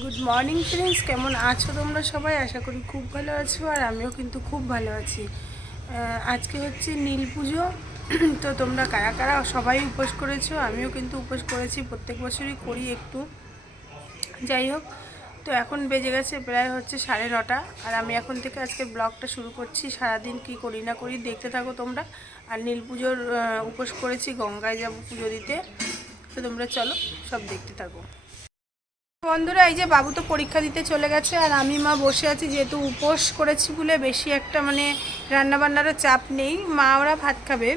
Good morning friends, কেমন আছো তোমরা সবাই? আশা করি খুব ভালো আছো, আর আমিও কিন্তু খুব ভালো আছি। আজকে হচ্ছে নীল পুজো। তো তোমরা কারা কারা সবাই উপোস করেছো? আমিও কিন্তু উপোস করেছি, প্রত্যেক বছরই করি একটু। যাই হোক, তো এখন বেজে গেছে প্রায় হচ্ছে 9:30, আর আমি এখন থেকে আজকে ব্লগটা শুরু করছি। সারাদিন কি করি না করি দেখতে থাকো তোমরা। আর নীল পুজোর উপোস করেছি, গঙ্গায় যাব পুজো দিতে। তো তোমরা চলো সব দেখতে থাকো। বন্ধুরা, এই যে বাবু তো পরীক্ষা দিতে চলে গেছে, আর আমি মা বসে আছি। যেহেতু উপোস করেছি বলে বেশি একটা রান্নাবান্নারও চাপ নেই। মা ওরা ভাত খাবে,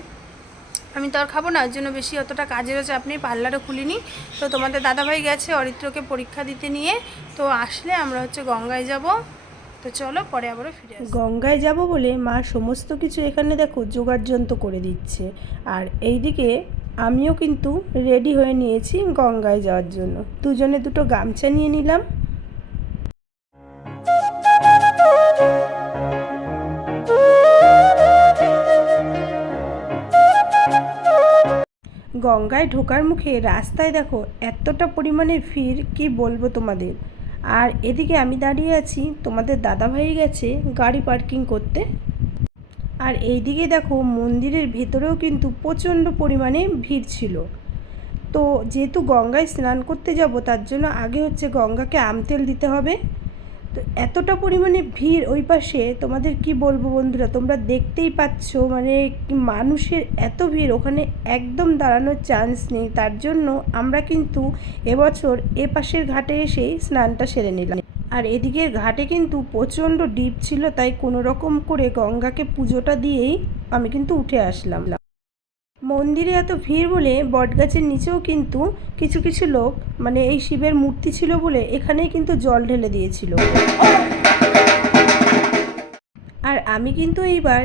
আমি তো আর খাবো না, ওর জন্য বেশি অতটা কাজেরও চাপ নেই, পার্লারও খুলিনি। তো তোমাদের দাদাভাই গেছে অরিত্রকে পরীক্ষা দিতে নিয়ে। তো আসলে আমরা হচ্ছে গঙ্গায় যাব। তো চলো পরে আবারও ফিরে আসি। গঙ্গায় যাব বলে মা সমস্ত কিছু এখানে দেখো যোগাড়যন্ত্র করে দিচ্ছে। আর এইদিকে আমিও কিন্তু রেডি হয়ে নিয়েছি গঙ্গায় যাওয়ার জন্য। দুজনে দুটো গামছা নিয়ে নিলাম। গঙ্গায় ঢোকার মুখে রাস্তায় দেখো এতটা পরিমাণে ভিড়, কি বলবো তোমাদের। আর এদিকে আমি দাঁড়িয়ে আছি, তোমাদের দাদাভাই গেছে গাড়ি পার্কিং করতে। আর এইদিকে দেখো মন্দিরের ভেতরেও কিন্তু প্রচণ্ড পরিমাণে ভিড় ছিল। তো যেহেতু গঙ্গায় স্নান করতে যাব, তার জন্য আগে হচ্ছে গঙ্গাকে আমতেল দিতে হবে। তো এতটা পরিমাণে ভিড় ওই পাশে, তোমাদের কি বলবো বন্ধুরা, তোমরা দেখতেই পাচ্ছ। মানুষের এত ভিড়, ওখানে একদম দাঁড়ানোর চান্স নেই। তার জন্য আমরা কিন্তু এবছর এ পাশের ঘাটে এসেই স্নানটা সেরে নিলাম। আর এদিকের ঘাটে কিন্তু প্রচণ্ড ডিপ ছিল, তাই কোনো রকম করে গঙ্গাকে পুজোটা দিয়েই আমি কিন্তু উঠে আসলাম। মন্দিরে এত ভিড় বলে বটগাছের নিচেও কিন্তু কিছু কিছু লোক, এই শিবের মূর্তি ছিল বলে এখানেই কিন্তু জল ঢেলে দিয়েছিল। আর আমি কিন্তু এইবার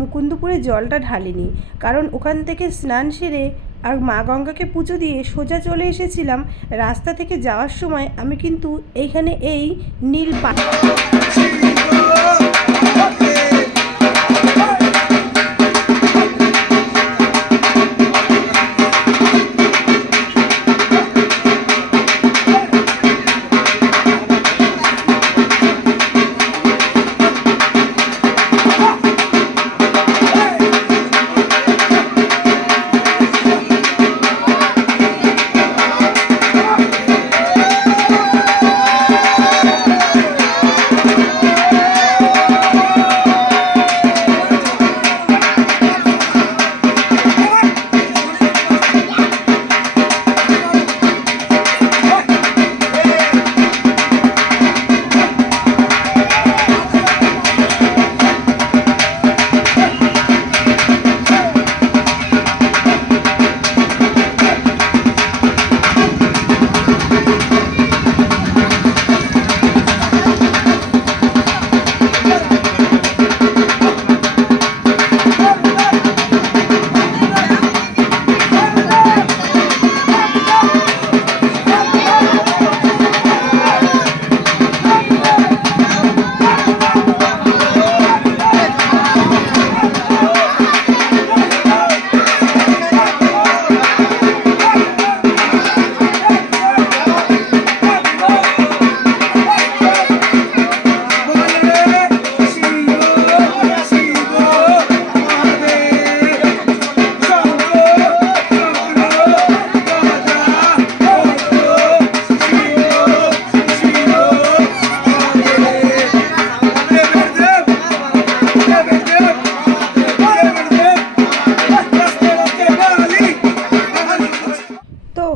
মুকুন্দপুরে জলটা ঢালিনি, কারণ ওখান থেকে স্নান সেরে আর মা গঙ্গাকে পুজো দিয়ে সোজা চলে এসেছিলাম। রাস্তা থেকে যাওয়ার সময় আমি কিন্তু এইখানে এই নীল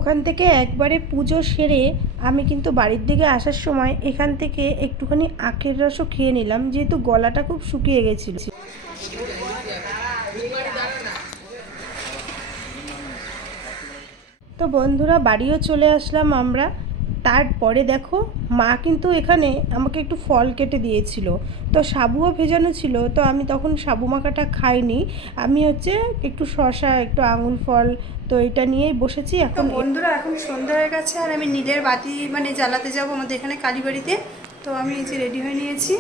ওখান থেকে একবারে পুজো সেরে আমি কিন্তু বাড়ির দিকে আসার সময় এখান থেকে একটুখানি আখের রসও খেয়ে নিলাম, যেহেতু গলাটা খুব শুকিয়ে গেছিল। তো বন্ধুরা, বাড়িও চলে আসলাম আমরা। তারপরে দেখো মা কিন্তু এখানে আমাকে একটু ফল কেটে দিয়েছিল। তো সাবুও ভেজানো ছিল, তো আমি তখন সাবু মাখাটা খাইনি। আমি হচ্ছে একটু শসা, একটু আঙুর ফল, তো এটা নিয়েই বসেছি। এখন বন্ধুরা, এখন সন্ধ্যা হয়ে গেছে, আর আমি নীলের বাতি জ্বালাতে যাব আমাদের এখানে কালীবাড়িতে। তো আমি এই যে রেডি হয়ে নিয়েছি,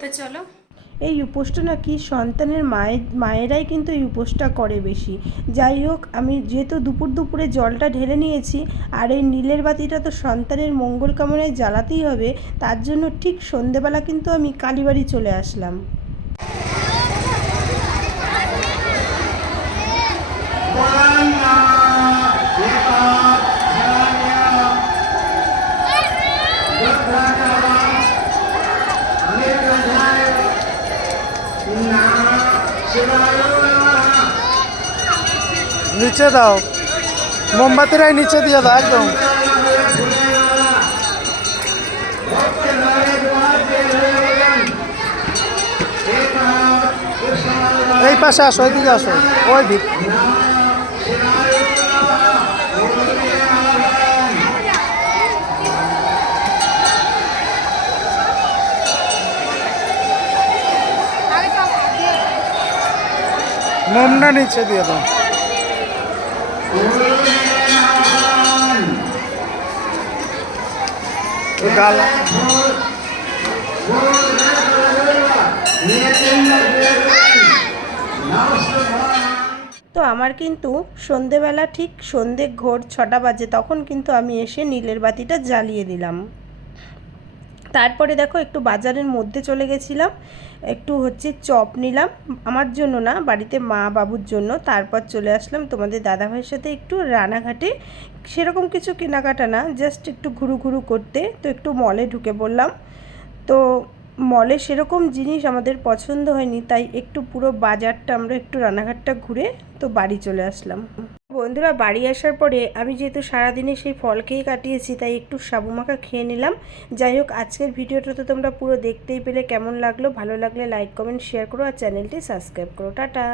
তো চলো। এই উপোসটা নাকি সন্তানের মায়েরাই কিন্তু এই উপোসটা করে বেশি। যাই হোক, আমি যেহেতু দুপুরে জলটা ঢেলে নিয়েছি, আর এই নীলের বাতিটা তো সন্তানের মঙ্গল কামনায় জ্বালাতেই হবে, তার জন্য ঠিক সন্ধেবেলা কিন্তু আমি কালীবাড়ি চলে আসলাম। নিচে দাও, মোমবাতিরাই নিচে দিয়ে দাও একদম। এই পাশে আসো, ওইদিকে আসো, ওই দিক। মোমটা নিচে দিয়ে দাও। গালা তো আমার কিন্তু সন্ধেবেলা ঠিক সন্ধে ঘোর 6টা বাজে, তখন কিন্তু আমি এসে নীলের বাতিটা জ্বালিয়ে দিলাম। তারপরে দেখো একটু বাজারের মধ্যে চলে গেছিলাম, একটু চপ নিলাম, আমার জন্য না, বাড়িতে মা বাবুর জন্য। তারপর চলে আসলাম তোমাদের দাদাভাইয়ের সাথে একটু রানাঘাটে, সেরকম কিছু কেনাকাটা না, জাস্ট একটু ঘুরু করতে। তো একটু মলে ঢুকে পড়লাম। তো মলে সেরকম জিনিস আমাদের পছন্দ হয়নি, তাই একটু পুরো বাজারটা আমরা একটু রানাঘাটটা ঘুরে তো বাড়ি চলে আসলাম। বন্ধুরা, বাড়ি আসার পরে আমি যেহেতু সারাদিনে সেই ফল খেয়ে কাটিয়েছি, তাই একটু সাবু মাখা খেয়ে নিলাম। যাই হোক, আজকের ভিডিওটা তো তোমরা পুরো দেখতেই পেলে। কেমন লাগলো? ভালো লাগলে লাইক কমেন্ট শেয়ার করো আর চ্যানেলটি সাবস্ক্রাইব করো। টাটা।